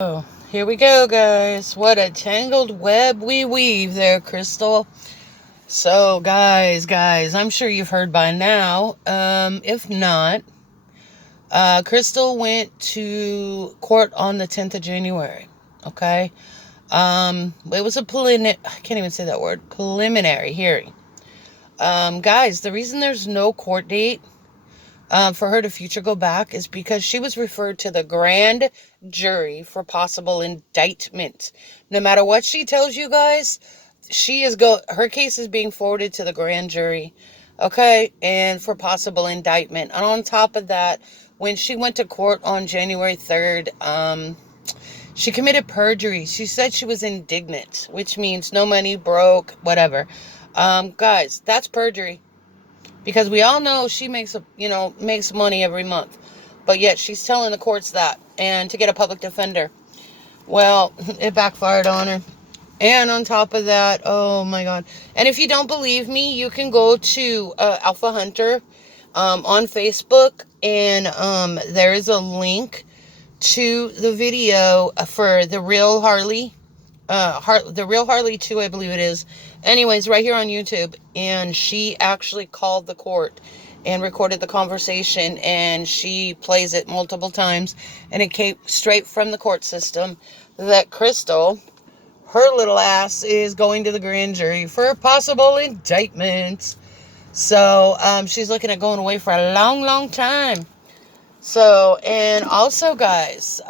Oh, here we go, guys. What a tangled web we weave there, Crystal. So, guys, I'm sure you've heard by now. If not, Crystal went to court on the 10th of January. Okay. It was I can't even say that word, preliminary hearing. Guys, the reason there's no court date for her to future go back is because she was referred to the grand jury for possible indictment. No matter what she tells you guys, her case is being forwarded to the grand jury. Okay, and for possible indictment. And on top of that, when she went to court on January 3rd, she committed perjury. She said she was indignant, which means no money, broke, whatever. Guys, that's perjury. Because we all know she makes money every month. But yet she's telling the courts that. And to get a public defender. Well, it backfired on her. And on top of that, oh my God. And if you don't believe me, you can go to Alpha Hunter on Facebook. And there is a link to the video for the real Harley. The real Harley 2, I believe it is. Anyways, right here on YouTube. And she actually called the court and recorded the conversation, and she plays it multiple times, and it came straight from the court system that Crystal, her little ass, is going to the grand jury for possible indictment. So she's looking at going away for a long time. So, and also, guys,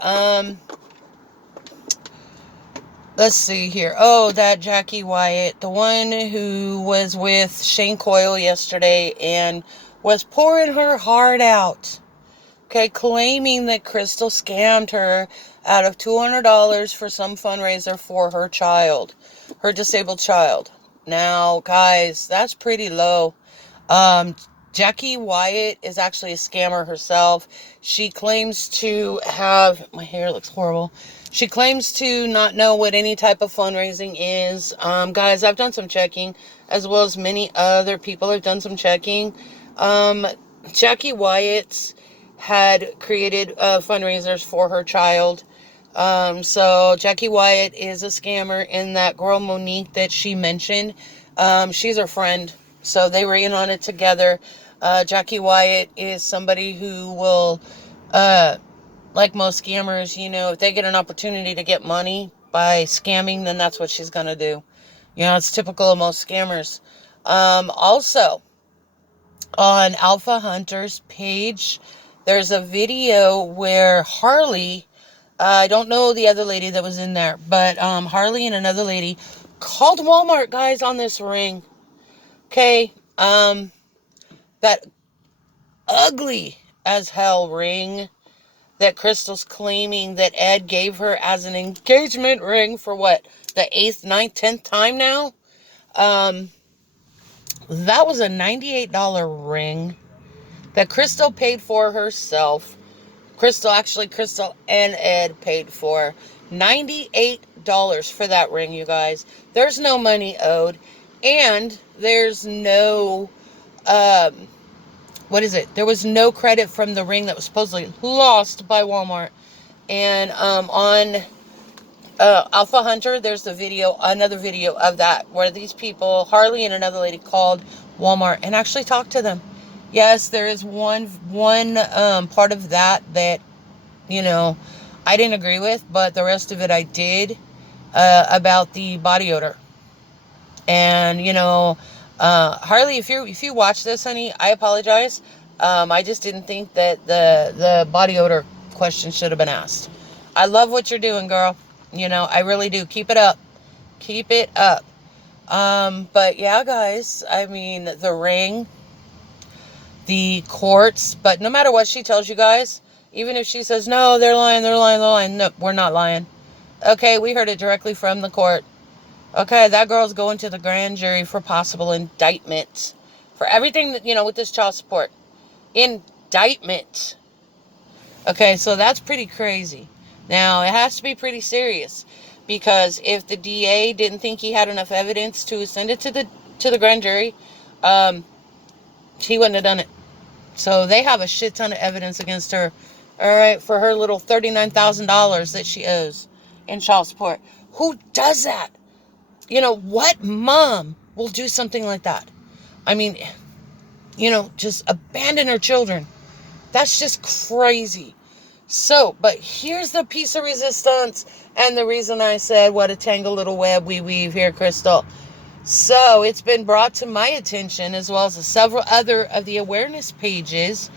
let's see here. Oh, that Jackie Wyatt, the one who was with Shane Coyle yesterday and was pouring her heart out. Okay, claiming that Crystal scammed her out of $200 for some fundraiser for her child, her disabled child. Now, guys, that's pretty low. Jackie Wyatt is actually a scammer herself. She claims to have, my hair looks horrible. She claims to not know what any type of fundraising is. Guys, I've done some checking, as well as many other people have done some checking. Jackie Wyatt had created fundraisers for her child. So Jackie Wyatt is a scammer, and that girl Monique that she mentioned, she's her friend. So they were in on it together. Jackie Wyatt is somebody who will, like most scammers, if they get an opportunity to get money by scamming, then that's what she's going to do. It's typical of most scammers. Also, on Alpha Hunter's page, there's a video where Harley, I don't know the other lady that was in there, but Harley and another lady called Walmart, guys, on this ring. Okay, that ugly as hell ring that Crystal's claiming that Ed gave her as an engagement ring for what, the 8th, 9th, 10th time now? That was a $98 ring that Crystal paid for herself. Crystal and Ed paid for $98 for that ring, you guys. There's no money owed. And there's no, there was no credit from the ring that was supposedly lost by Walmart. And on Alpha Hunter, there's another video of that, where these people, Harley and another lady, called Walmart and actually talked to them. Yes, there is one part of that I didn't agree with, but the rest of it I did, about the body odor. And, Harley, if you watch this, honey, I apologize. I just didn't think that the body odor question should have been asked. I love what you're doing, girl. I really do. Keep it up. Keep it up. But yeah, guys, I mean, the ring, the courts, but no matter what she tells you guys, even if she says, no, they're lying, no, we're not lying. Okay, we heard it directly from the court. Okay, that girl's going to the grand jury for possible indictment for everything that, with this child support. Indictment. Okay, so that's pretty crazy. Now, it has to be pretty serious, because if the DA didn't think he had enough evidence to send it to the grand jury, he wouldn't have done it. So they have a shit ton of evidence against her. all right, for her little $39,000 that she owes in child support. Who does that? What mom will do something like that? I mean, just abandon her children. That's just crazy. So, but here's the piece of resistance and the reason I said, what a tangled little web we weave here, Crystal. So, it's been brought to my attention, as well as several other of the awareness pages,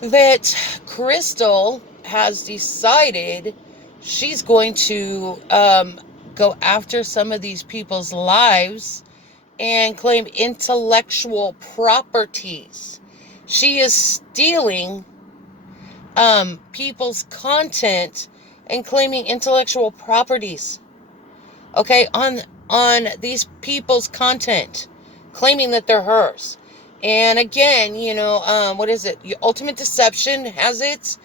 that Crystal has decided she's going to go after some of these people's lives and claim intellectual properties. She is stealing people's content and claiming intellectual properties. Okay, on these people's content, claiming that they're hers. And again, what is it? Ultimate Deception has it,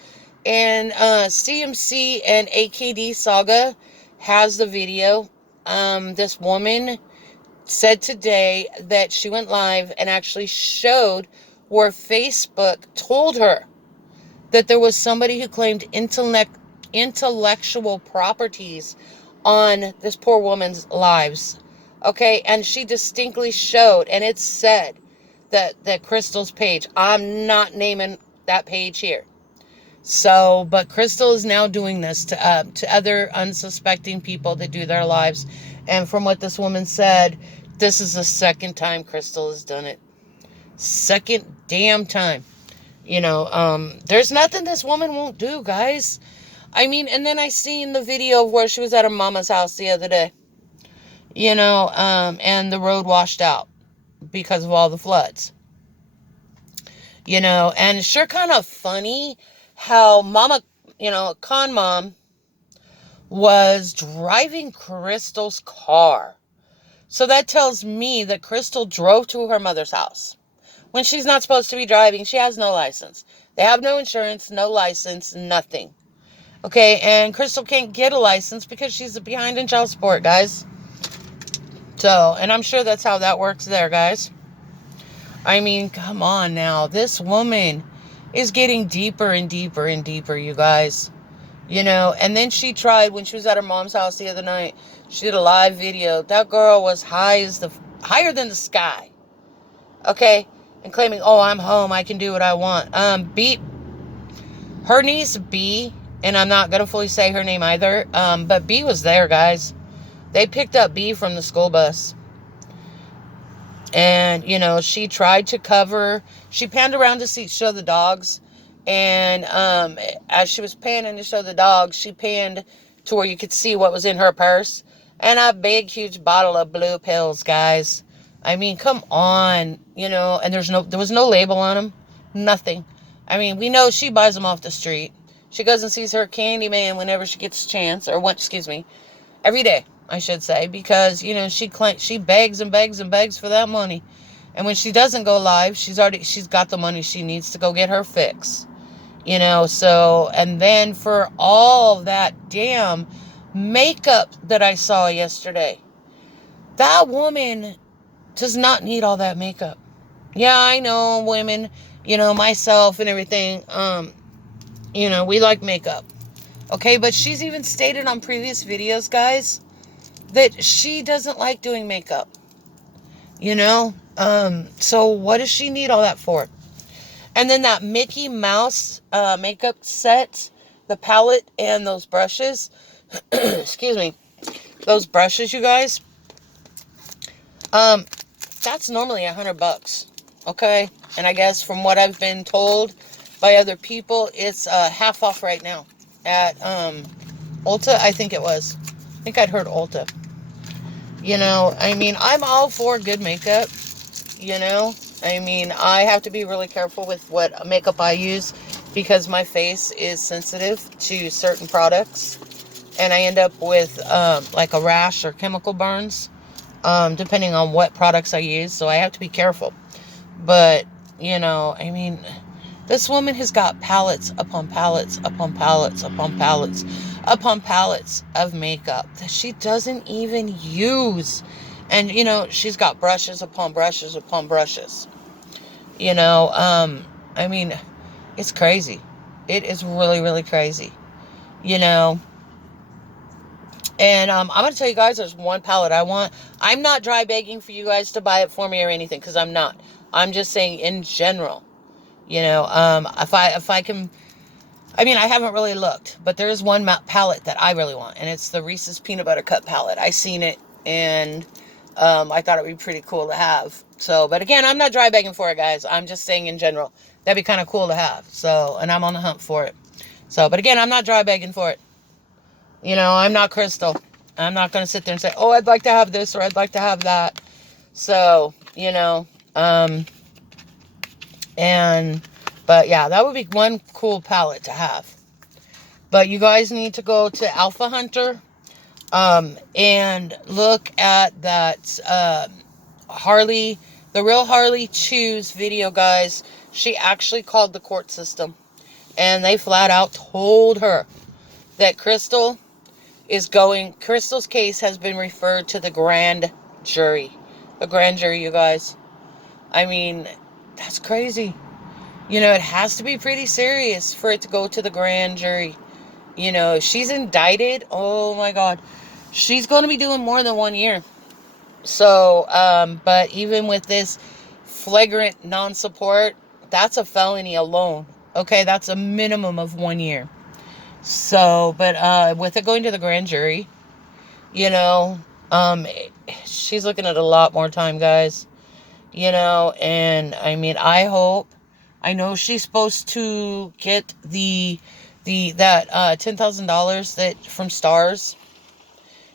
and CMC and AKD Saga has the video. This woman said today that she went live and actually showed where Facebook told her that there was somebody who claimed intellectual properties on this poor woman's lives. Okay, and she distinctly showed, and it said that Crystal's page. I'm not naming that page here. So, but Crystal is now doing this to other unsuspecting people that do their lives. And from what this woman said, this is the second time Crystal has done it. Second damn time. There's nothing this woman won't do, guys. I mean, and then I seen the video of where she was at her mama's house the other day. And the road washed out because of all the floods. And it's sure kind of funny how con mom was driving Crystal's car. So that tells me that Crystal drove to her mother's house when she's not supposed to be driving. She has no license. They have no insurance, no license, nothing. Okay, and Crystal can't get a license because she's behind in child support, guys. So, and I'm sure that's how that works there, guys. I mean, come on now. This woman is getting deeper and deeper and deeper, you guys. And then she tried, when she was at her mom's house the other night, she did a live video. That girl was higher than the sky. Okay? And claiming, oh, I'm home, I can do what I want. Her niece, B, and I'm not going to fully say her name either, but B was there, guys. They picked up B from the school bus. And, she tried to cover. She panned around to show the dogs. And as she was panning to show the dogs, she panned to where you could see what was in her purse. And a big, huge bottle of blue pills, guys. I mean, come on. And there was no label on them. Nothing. I mean, we know she buys them off the street. She goes and sees her candy man whenever she gets a chance. Every day, I should say. Because, she begs and begs and begs for that money. And when she doesn't go live, she's got the money she needs to go get her fix. So, and then for all that damn makeup that I saw yesterday, that woman does not need all that makeup. Yeah, I know women, myself and everything, we like makeup. Okay, but she's even stated on previous videos, guys, that she doesn't like doing makeup. So what does she need all that for? And then that Mickey Mouse makeup set, the palette and those brushes, excuse me, those brushes, you guys, that's normally $100, okay? And I guess from what I've been told by other people, it's half off right now at Ulta, I think it was. I think I'd heard Ulta. I mean, I'm all for good makeup, I mean, I have to be really careful with what makeup I use because my face is sensitive to certain products. And I end up with like a rash or chemical burns, depending on what products I use. So I have to be careful. But, I mean, this woman has got palettes upon palettes upon palettes upon palettes upon palettes of makeup that she doesn't even use. And, she's got brushes upon brushes upon brushes. I mean, it's crazy. It is really, really crazy, you know. And I'm going to tell you guys, there's one palette I want. I'm not dry begging for you guys to buy it for me or anything, because I'm not. I'm just saying in general, you know, if I can, I mean, I haven't really looked, but there is one palette that I really want, and it's the Reese's Peanut Butter Cup palette. I seen it, and I thought it would be pretty cool to have. So, but again, I'm not dry begging for it, guys. I'm just saying in general, that'd be kind of cool to have. So, and I'm on the hunt for it. So, but again, I'm not dry begging for it. You know, I'm not Crystal. I'm not going to sit there and say, oh, I'd like to have this or I'd like to have that. So, you know, but yeah, that would be one cool palette to have. But you guys need to go to Alpha Hunter, and look at that, Harley, the real Harley Choose video, guys. She actually called the court system, and they flat out told her that Crystal's case has been referred to the grand jury. The grand jury, you guys. I mean, that's crazy. You know, it has to be pretty serious for it to go to the grand jury. You know, she's indicted. Oh my God. She's going to be doing more than 1 year. So, but even with this flagrant non-support, that's a felony alone. Okay, that's a minimum of 1 year. So, but with it going to the grand jury, you know, she's looking at a lot more time, guys. You know, and I mean, I know she's supposed to get that $10,000 that from Stars.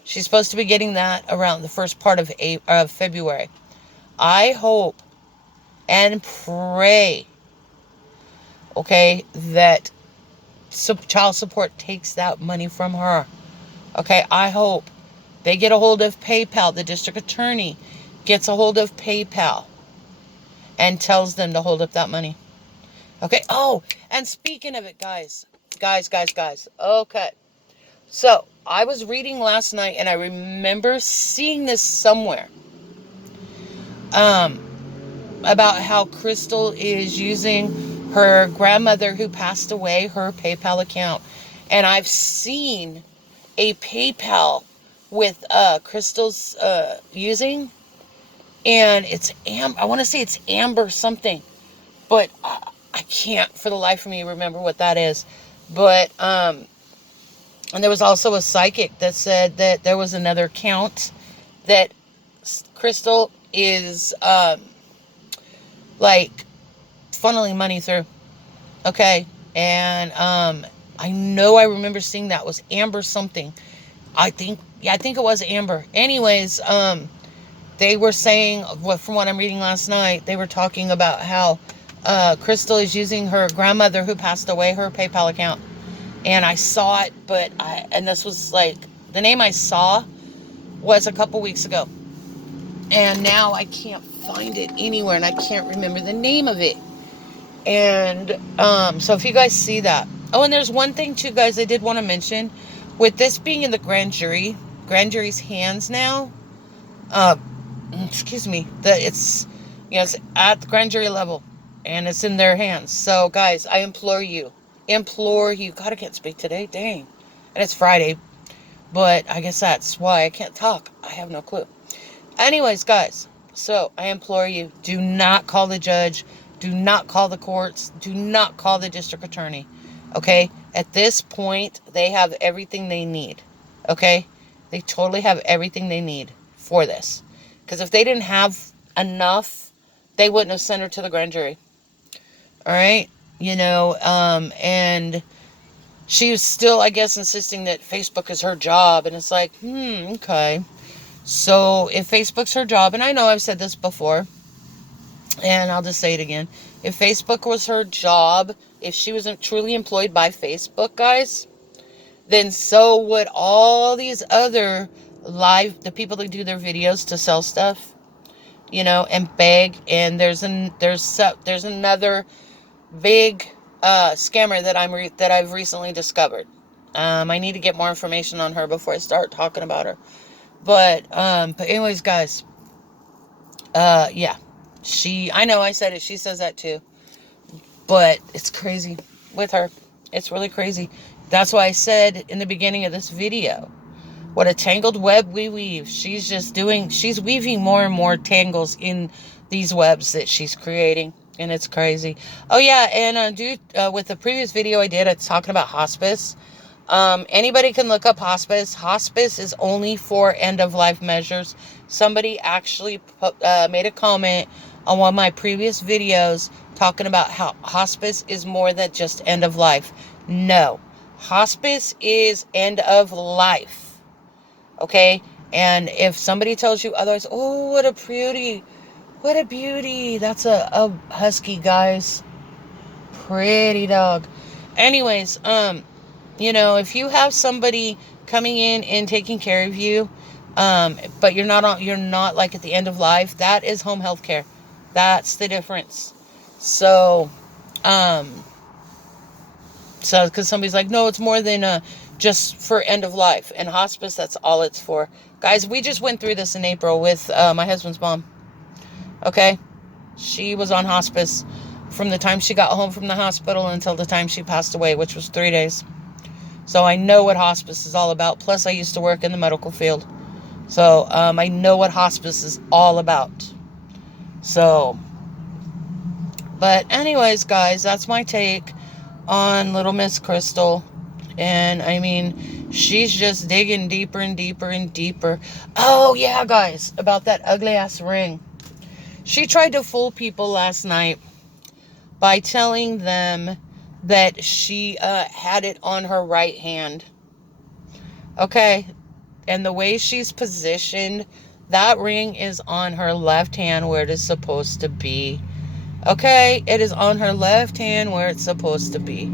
She's supposed to be getting that around the first part of February. I hope and pray, okay, that child support takes that money from her. Okay, I hope they get a hold of PayPal. The district attorney gets a hold of PayPal and tells them to hold up that money. Okay, oh, and speaking of it, guys. Okay, so I was reading last night, and I remember seeing this somewhere. About how Crystal is using her grandmother who passed away, her PayPal account. And I've seen a PayPal with Crystal's using, and it's I want to say it's Amber something, but I can't for the life of me remember what that is. But and there was also a psychic that said that there was another account that Crystal is like funneling money through. Okay. And I know I remember seeing that was Amber something. I think it was Amber. Anyways, they were saying, from what I'm reading last night, they were talking about how Crystal is using her grandmother who passed away, her PayPal account. And I saw it, and this was like, the name I saw was a couple weeks ago. And now I can't find it anywhere, and I can't remember the name of it. And so if you guys see that. Oh, and there's one thing too, guys, I did want to mention. With this being in the grand jury's hands now, excuse me, it's at the grand jury level, and it's in their hands. So guys, I implore you, God, I can't speak today, dang. And it's Friday, but I guess that's why I can't talk. I have no clue. Anyways, guys, so I implore you, do not call the judge, do not call the courts, do not call the district attorney. Okay? At this point, they have everything they need. Okay? They totally have everything they need for this. Because if they didn't have enough, they wouldn't have sent her to the grand jury. Alright? You know, and she was still, I guess, insisting that Facebook is her job. And it's like, okay. So if Facebook's her job, and I know I've said this before, and I'll just say it again. If Facebook was her job, if she wasn't truly employed by Facebook, guys, then so would all these other the people that do their videos to sell stuff, you know, and beg. And there's another big scammer that I've recently discovered. I need to get more information on her before I start talking about her. But anyways, guys, yeah, I know I said it, she says that too, but it's crazy with her. It's really crazy. That's why I said in the beginning of this video, what a tangled web we weave. She's weaving more and more tangles in these webs that she's creating. And it's crazy. Oh, yeah. And with the previous video I did, it's talking about hospice. Anybody can look up hospice. Hospice is only for end-of-life measures. Somebody actually made a comment on one of my previous videos talking about how hospice is more than just end of life. No. Hospice is end of life. Okay? And if somebody tells you otherwise, oh, what a beauty. What a beauty. That's a husky, guys. Pretty dog. Anyways, if you have somebody coming in and taking care of you, but you're not like at the end of life, that is home health care. That's the difference. So, because somebody's like, no, it's more than just for end of life. And hospice, that's all it's for. Guys, we just went through this in April with my husband's mom. Okay? She was on hospice from the time she got home from the hospital until the time she passed away, which was 3 days. So I know what hospice is all about. Plus, I used to work in the medical field. So I know what hospice is all about. So, but anyways, guys, that's my take on Little Miss Crystal. And, I mean, she's just digging deeper and deeper and deeper. Oh, yeah, guys, about that ugly-ass ring. She tried to fool people last night by telling them that she had it on her right hand. Okay, and the way she's positioned, that ring is on her left hand where it is supposed to be. Okay, it is on her left hand where it's supposed to be.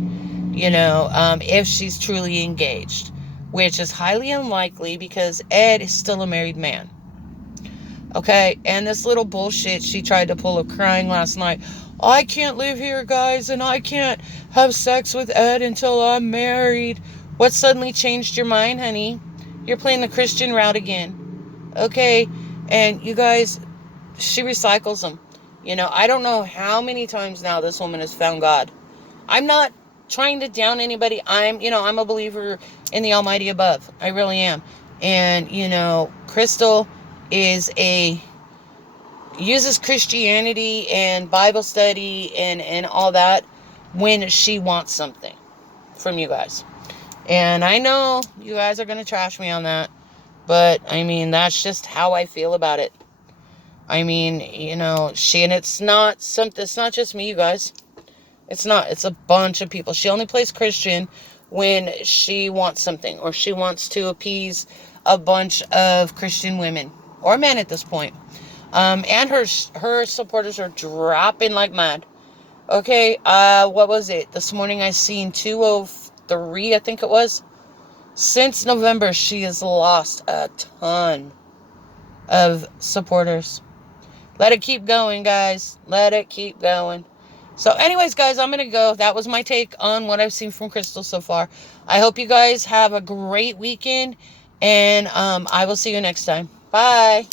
If she's truly engaged, which is highly unlikely because Ed is still a married man. Okay, and this little bullshit she tried to pull of crying last night. I can't live here, guys, and I can't have sex with Ed until I'm married. What suddenly changed your mind, honey? You're playing the Christian route again. Okay, and you guys, she recycles them. I don't know how many times now this woman has found God. I'm not trying to down anybody. I'm a believer in the Almighty above. I really am. And, Crystal uses Christianity and Bible study and all that when she wants something from you guys. And I know you guys are going to trash me on that, but I mean, that's just how I feel about it. I mean, and it's not just me, you guys. It's a bunch of people. She only plays Christian when she wants something or she wants to appease a bunch of Christian women or men at this point. And her supporters are dropping like mad. Okay, what was it? This morning I seen 203, I think it was. Since November, she has lost a ton of supporters. Let it keep going, guys. Let it keep going. So anyways, guys, I'm going to go. That was my take on what I've seen from Crystal so far. I hope you guys have a great weekend, and I will see you next time. Bye.